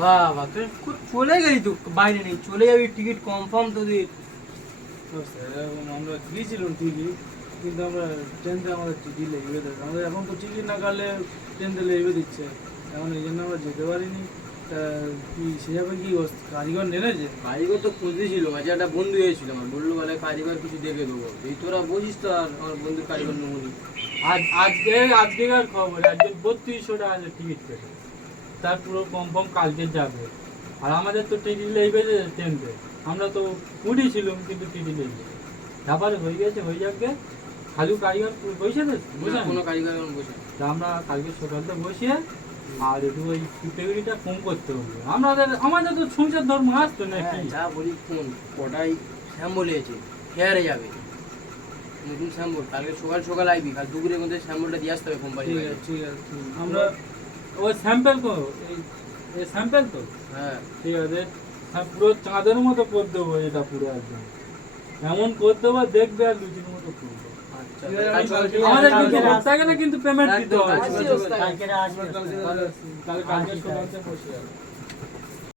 বাবা তুই চলে গেলি তো, বাইরে নেই চলে যাবি, টিকিট কনফার্ম তোদের। আমরা গিয়েছিলাম ঠিকই, কিন্তু আমরা ট্রেনতে আমাদের টিকিট লেগে দিচ্ছে, আমাদের এখন তো টিকিট না কাটলে ট্রেনতে লেগে দিচ্ছে, এখন এই জন্য আমরা যেতে পারিনি। তা কি সেভাবে কি কারিগর নেমেছে? কারিগর তো খুঁজেছিল, মাঝে একটা বন্ধু এসেছিল আমার, বললো বলে কারিগর কিছু দেখে দেবো। এই তোরা বুঝিস তো, আর আমার বন্ধুর কারিগর নমুনি। আজকের খবর, আজকে 3200 টাকা টিকিট কেটে, তার পুরো কনফার্ম কালকে যাবে। আর আমাদের তো টিকিট লেগেছে ট্রেনতে, আমরা তো উঠেছিলাম কিন্তু টিকিট লেগেছে, তারপরে হয়ে গেছে, হয়ে যাবে। খালি কারিগর বসে তো না, কোনো কারিগর এখন বসে নেই। তা আমরা কালকে সকালটা বসিয়ে আর একটু ওই ক্যাটাগরিটা কম করতে হবে। আমাদের তো সংসার ধর্ম আসতো না কি? হ্যাঁ, যা বলি ফোন কটাই শ্যাম বলেছে ফেয়ারে যাবে, নতুন শ্যাম্বল। কালকে সকাল সকাল আইবি, কাল দুপুরের মধ্যে শ্যাম্বলটা দিয়ে আসতে হবে কোম্পানি। ঠিক আছে, ঠিক আছে, আমরা ওই স্যাম্পেল তো এই স্যাম্পেল তো, হ্যাঁ ঠিক আছে। হ্যাঁ, পুরো চাঁদের মতো করে দেবো, এটা পুরো একদম এমন করে দেবো, দেখবে আর লুচির মতো করবো। আচ্ছা, আমাদের কিন্তু বলতে গেলে কিন্তু পেমেন্ট দিতে হবে। একদম, কালকে সকালটা বসে যাবে।